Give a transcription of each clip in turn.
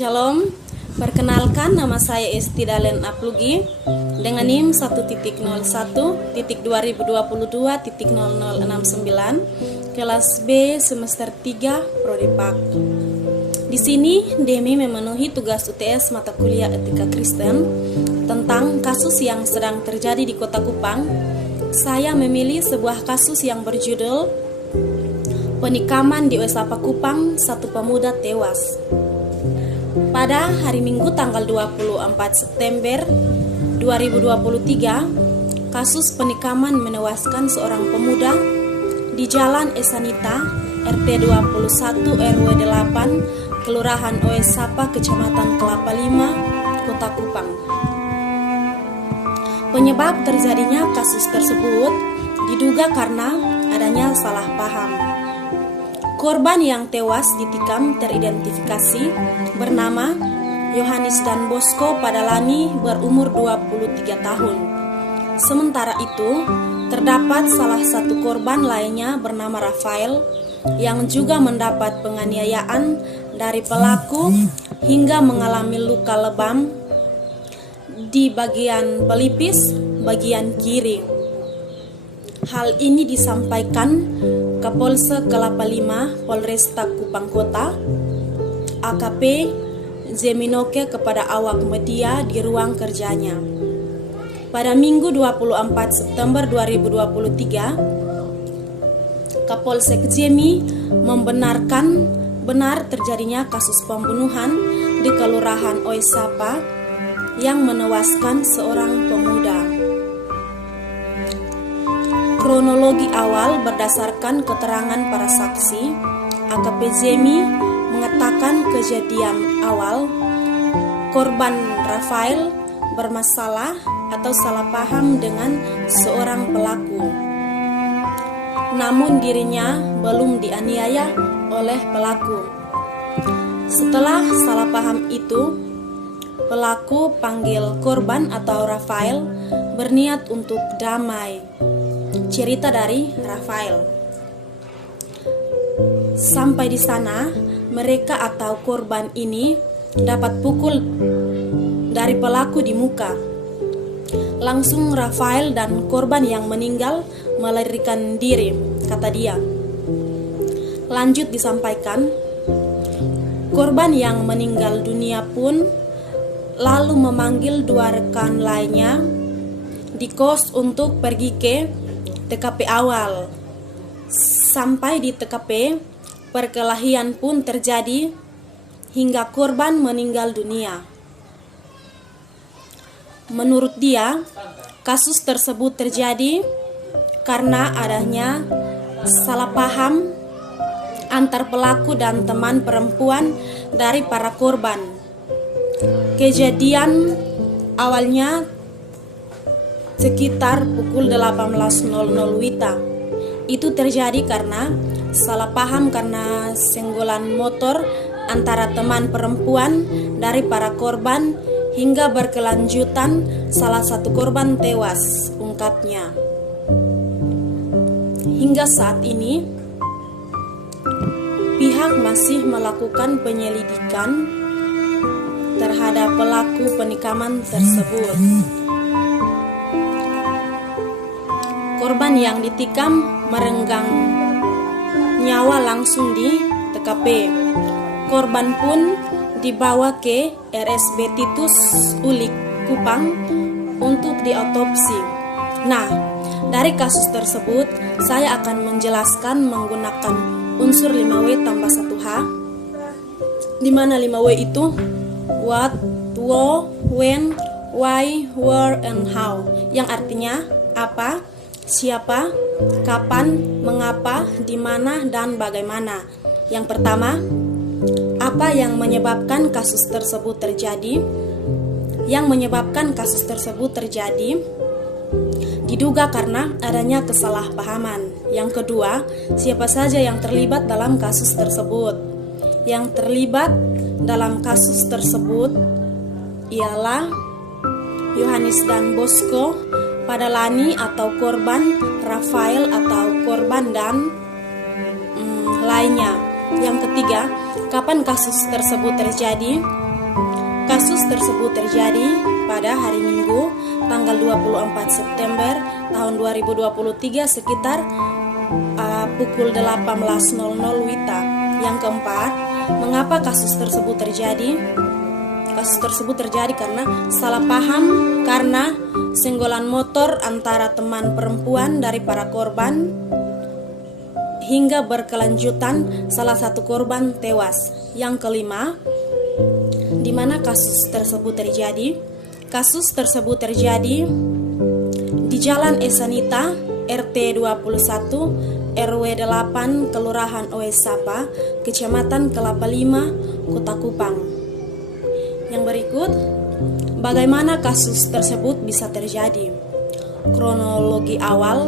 Shalom, perkenalkan nama saya Esti Dalen Aplugi dengan NIM 1.01.2022.0069 kelas B semester 3 Prodi Pak. Di sini Demi memenuhi tugas UTS mata kuliah Etika Kristen tentang kasus yang sedang terjadi di Kota Kupang. Saya memilih sebuah kasus yang berjudul Penikaman di Oesapa Kupang, satu pemuda tewas. Pada hari Minggu tanggal 24 September 2023, kasus penikaman menewaskan seorang pemuda di Jalan Esanita, RT 21 RW 8, Kelurahan Oesapa, Kecamatan Kelapa Lima, Kota Kupang. Penyebab terjadinya kasus tersebut diduga karena adanya salah paham. Korban yang tewas ditikam teridentifikasi bernama Yohanes dan Bosco Padalani berumur 23 tahun. Sementara itu, terdapat salah satu korban lainnya bernama Rafael yang juga mendapat penganiayaan dari pelaku hingga mengalami luka lebam di bagian pelipis bagian kiri. Hal ini disampaikan Kapolsek Kelapa Lima Polresta Kupang Kota AKP Zeminoke kepada awak media di ruang kerjanya. Pada Minggu 24 September 2023, Kapolsek Zemi membenarkan benar terjadinya kasus pembunuhan di Kelurahan Oesapa yang menewaskan seorang pemuda. Kronologi awal berdasarkan keterangan para saksi, AKP Zemi mengatakan kejadian awal korban Rafael bermasalah atau salah paham dengan seorang pelaku. Namun dirinya belum dianiaya oleh pelaku. Setelah salah paham itu, pelaku panggil korban atau Rafael berniat untuk damai. Cerita dari Rafael. Sampai di sana, mereka atau korban ini dapat pukul dari pelaku di muka. Langsung Rafael dan korban yang meninggal melarikan diri, kata dia. Lanjut disampaikan, korban yang meninggal dunia pun lalu memanggil dua rekan lainnya di kos untuk pergi ke TKP awal. Sampai di TKP, perkelahian pun terjadi hingga korban meninggal dunia. Menurut dia, kasus tersebut terjadi karena adanya salah paham antar pelaku dan teman perempuan dari para korban. Kejadian awalnya sekitar pukul 18.00 WITA. Itu terjadi karena salah paham karena senggolan motor antara teman perempuan dari para korban hingga berkelanjutan salah satu korban tewas, ungkapnya. Hingga saat ini, pihak masih melakukan penyelidikan terhadap pelaku penikaman tersebut. Korban yang ditikam merenggang nyawa langsung di TKP. Korban pun dibawa ke RSB Titus Ulik Kupang untuk diotopsi. Nah, dari kasus tersebut saya akan menjelaskan menggunakan unsur 5W tambah 1H, di mana 5W itu what, who, when, why, where, and how, yang artinya apa, siapa, kapan, mengapa, di mana, dan bagaimana. Yang pertama, apa yang menyebabkan kasus tersebut terjadi? Yang menyebabkan kasus tersebut terjadi diduga karena adanya kesalahpahaman. Yang kedua, siapa saja yang terlibat dalam kasus tersebut? Yang terlibat dalam kasus tersebut ialah Yohanes dan Bosco Padalani atau korban, Rafael atau korban, dan lainnya. Yang ketiga, kapan kasus tersebut terjadi? Kasus tersebut terjadi pada hari Minggu, tanggal 24 September tahun 2023 sekitar pukul 18.00 WITA. Yang keempat, mengapa kasus tersebut terjadi? Kasus tersebut terjadi karena salah paham karena senggolan motor antara teman perempuan dari para korban hingga berkelanjutan salah satu korban tewas. Yang kelima, di mana kasus tersebut terjadi? Kasus tersebut terjadi di Jalan Esanita, RT 21, RW 8, Kelurahan Oesapa, Kecamatan Kelapa Lima, Kota Kupang. Yang berikut, bagaimana kasus tersebut bisa terjadi? Kronologi awal,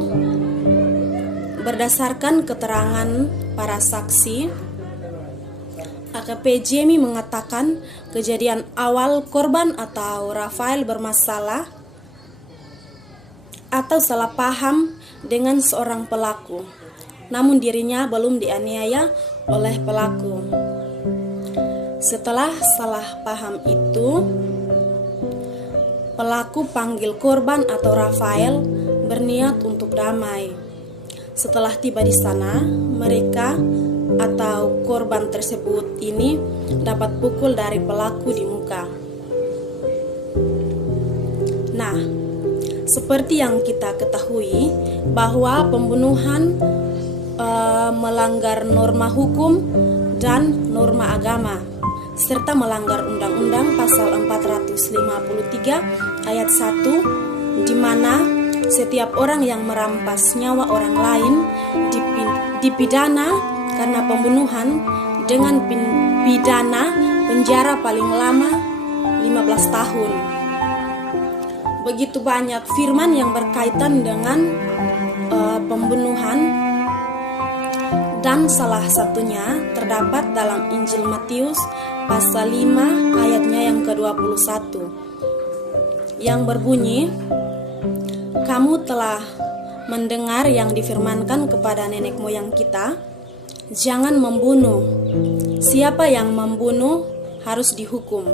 berdasarkan keterangan para saksi, AKP Jemi mengatakan kejadian awal korban atau Rafael bermasalah atau salah paham dengan seorang pelaku, namun dirinya belum dianiaya oleh pelaku. Setelah salah paham itu, pelaku panggil korban atau Rafael berniat untuk damai. Setelah tiba di sana, mereka atau korban tersebut ini dapat pukul dari pelaku di muka. Nah, seperti yang kita ketahui bahwa pembunuhan melanggar norma hukum dan norma agama, serta melanggar Undang-Undang Pasal 453 Ayat 1, di mana setiap orang yang merampas nyawa orang lain dipidana karena pembunuhan dengan pidana penjara paling lama 15 tahun. Begitu banyak firman yang berkaitan dengan pembunuhan, dan salah satunya terdapat dalam Injil Matius pasal 5 ayatnya yang ke-21 yang berbunyi, "Kamu telah mendengar yang difirmankan kepada nenek moyang kita, jangan membunuh. Siapa yang membunuh harus dihukum."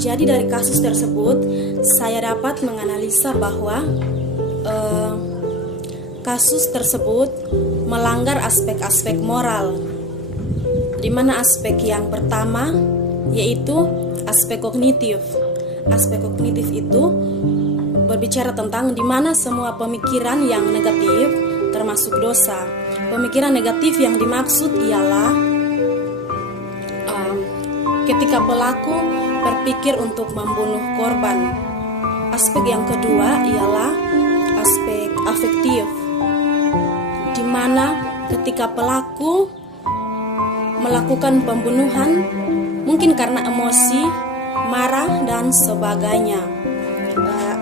Jadi dari kasus tersebut saya dapat menganalisa bahwa kasus tersebut melanggar aspek-aspek moral, di mana aspek yang pertama yaitu aspek kognitif. Aspek kognitif itu berbicara tentang di mana semua pemikiran yang negatif termasuk dosa. Pemikiran negatif yang dimaksud ialah ketika pelaku berpikir untuk membunuh korban. Aspek yang kedua ialah aspek afektif, di mana ketika pelaku melakukan pembunuhan mungkin karena emosi, marah, dan sebagainya.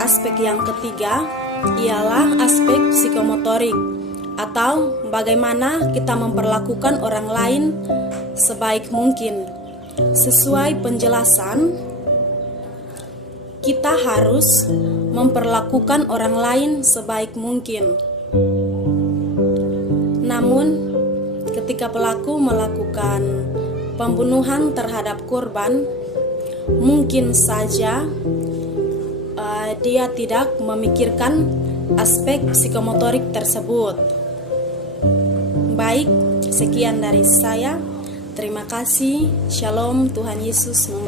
Aspek yang ketiga ialah aspek psikomotorik, atau bagaimana kita memperlakukan orang lain sebaik mungkin. Sesuai penjelasan, kita harus memperlakukan orang lain sebaik mungkin. Namun, ketika pelaku melakukan pembunuhan terhadap korban, mungkin saja dia tidak memikirkan aspek psikomotorik tersebut. Baik, sekian dari saya. Terima kasih. Shalom, Tuhan Yesus memberkati.